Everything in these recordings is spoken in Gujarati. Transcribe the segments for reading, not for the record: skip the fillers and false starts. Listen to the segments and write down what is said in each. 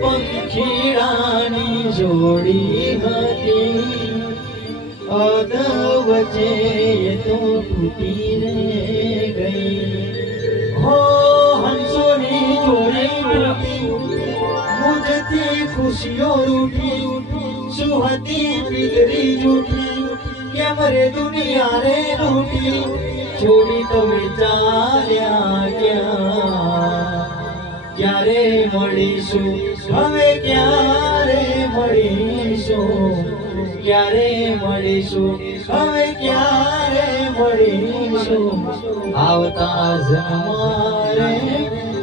પંખીડાની જોડી હતી, અધ વચ્ચે તો તૂટી રે ગઈ. હો હંસોની જોડી તૂટી, મુજથી ખુશીઓ રૂઠી, શું હતી પિતરી જૂઠી, કેમ રે દુનિયા રે રૂઠી, છોડી તો વિચાર્યા ક્યાં, ક્યારે મળીશું હવે, ક્યારે મળીશું, ક્યારે મળીશું હવે, ક્યારે મળીશું, આવતા જન્મારે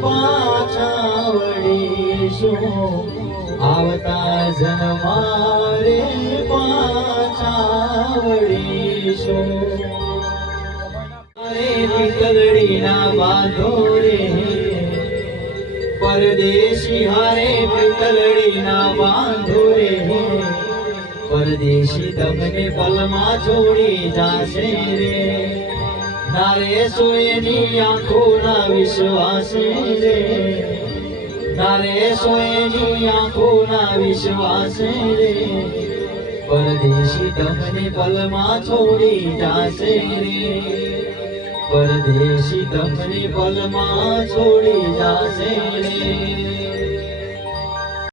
પાછા વળીશું, આવતા જન્મારે પાછા વળીશું. અરે પિતળડીના બાંધો રે પરદેશી, હારે પિતળડીના બાંધો રે પરદેશી, તમને પલમાં છોડી જાશે રે. નારે સોયની આંખો ના વિશ્વાસે રે, નારે સોયની આંખો ના વિશ્વાસે રે, પરદેશી તમને પલમાં છોડી જાશે રે, પરદેશી તમને પલમાં છોડી જાશે રે.